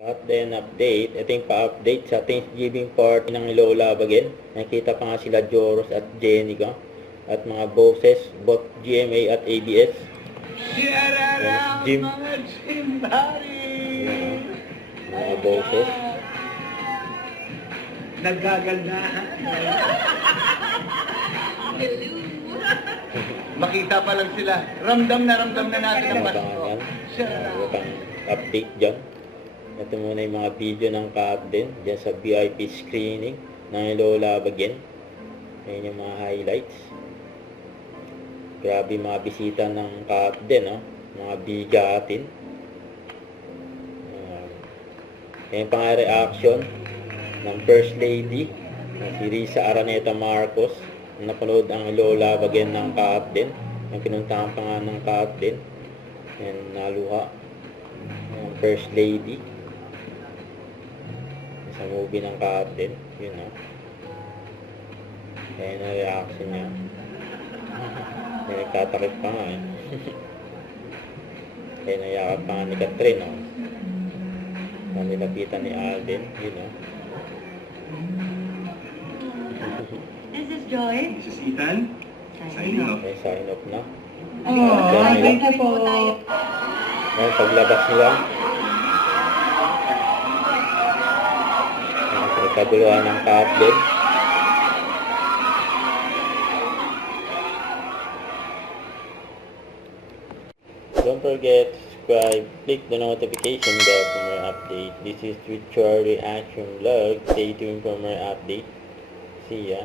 Update. Ito yung pa-update sa Thanksgiving party ng Lola Bagel. Nakita pa nga sila Joros at Jenica at mga bosses, both GMA at ABS. Siyarara, Jim. mga chimbari! Mga bosses. Naggagandahan. Makita pa lang sila. Ramdam na natin ang Pasko. Abangan yan. Huwag kang update dyan. Ito muna yung mga video ng Kaabden dyan sa VIP screening ng Lola Bagel. Ayan yung mga highlights. Grabe mga bisita ng Kaabden, no? Mga bigatin. Ayan pa nga reaction ng First Lady na si Risa Araneta Marcos. Napanood ang Lola Bagel ng Kaabden. Ang pinuntahan pa nga ng Kaabden. Ayan, naluha. Ang First Lady. Sa movie ng Kaabden. Yun, no? Ayan ang reaction niya. May nagtatakip pa nga, eh. Kaya nayakap pa nga ni Catherine, no? Na nilapitan ni Alden, yun, no? This is Joy. This is Ethan. Signing off. Okay, sign off na. Thank you po. Ayan, paglabas nila. Ayan, pinagkaguluhan ng Kaabden. Don't forget to subscribe, click the notification bell for more updates. This is Richard Reaction Vlog. Stay tuned for more updates. See ya.